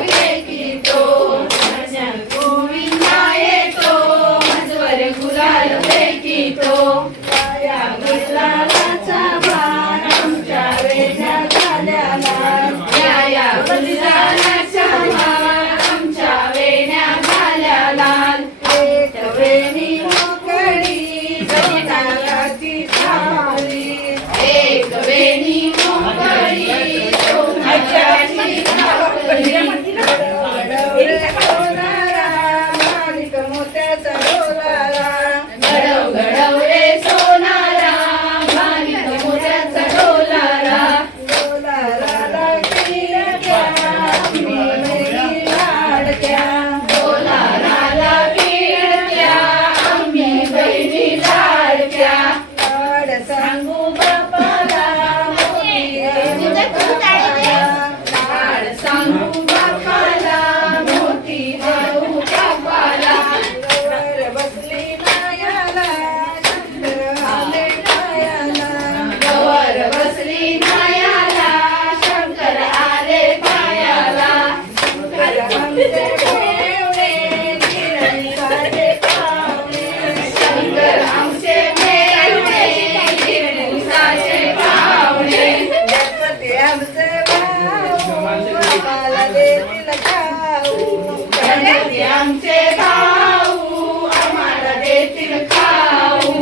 फेकितो माझ्या गोविंदा येतो माझवर गुलाल फेकितो या गुलालाचा भार आमच्या वेण्या झाल्याला या गुलालाचा भार आमच्या वेण्या झाल्याला एक वेणी मोकळी सोनाराची सावली एक वेणी मोकळी सोनाराची सावली माणिक मोत्याचा डोलारा घडव घडव रे सोनारा माणिक मोत्याचा डोलारा डोलाराला किरक्या आम्ही लाडक्या डोलाराला किरक्या आम्ही बहिणी लाडक्या लाड सांगू बापाला मोठी लाड सांगू बापाला मोठी हळू बापाला वर बसली मायाला शंकर आले पायाला वर बसली मायाला शंकर आले पायाला शंकर आमचे मेवणे गिरणीसाचे पावणे शंकर आमचे मेवणे गिरणीसाचे पावणे गणपती आमचे भाऊ आम्हाला देतील खाऊ गणपती आमचे भाऊ आम्हाला देतील खाऊ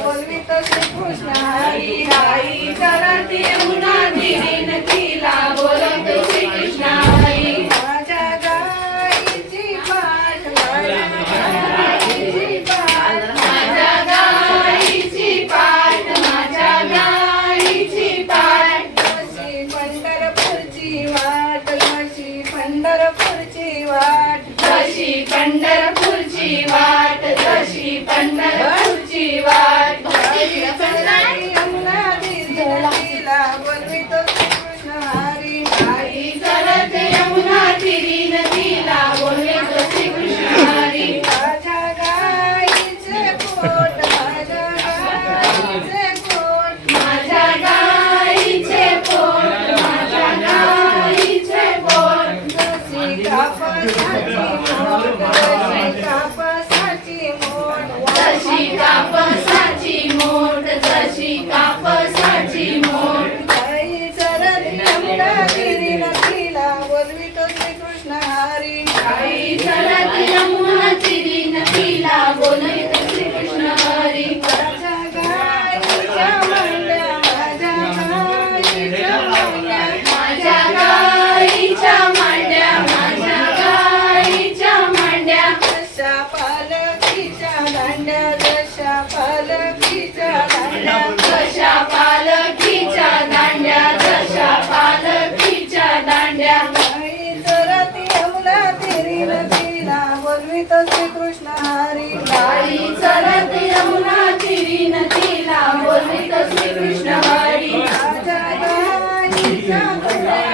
बोलवितो श्रीकृष्ण हरी आई चरती यमुना दिरीन तिला बोलवितो श्रीकृष्ण हरी माझ्या गाईची पाठ माझ्या गाईची पाठ माझ्या गाईची पाठ माझ्या गाईची पाठ जशी पंढरपूरची वाट जशी पंढरपूरची वाट जशी पंढरपूरची वाट जशी पंढरपूरची वाट यमुना तिला बोलवितो श्रीकृष्ण हरी आई चलत यमुना तिरीन तिला बोलवितो श्रीकृष्ण हरी माझ्या गाईचे पोट माझ्या गाईचे पोट माझ्या गाईचे पोट माझ्या गाईचे पोट जशी कापसाची मोठ जशी कापसाची मोठ जशी कापसाची मोठ आई चरती यमुना तिरीन तिला बोलवितो श्रीकृष्ण हरी आई चलती यमुना तिरीन तिला बोलवितो श्रीकृष्ण हरी माझ्या गाईच्या मांड्या माझ्या गाईच्या मांड्या माझ्या गाईच्या मांड्या माझ्या गाईच्या मांड्या जशा पालखीच्या दांड्या जशा पालखीच्या दांड्या जशा पालखीच्या दांड्या जशा पालखीच्या दांड्या आई चरती यमुना तिरीन तिला बोलवितो श्रीकृष्ण हरी आई चरती यमुना तिरीन तिला बोलवितो श्रीकृष्ण हरी माझ्या गाईच्या खुऱ्या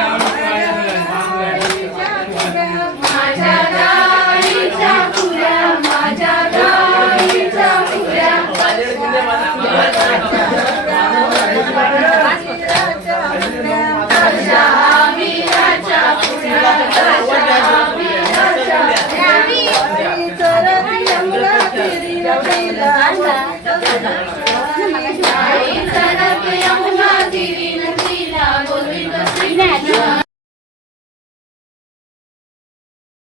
माझ्या गाईच्या खुऱ्या माझ्या गाईच्या खुऱ्या वीराच्या खुऱ्या चरती यमुना तिरीन तिला बोलवितो श्रीकृष्ण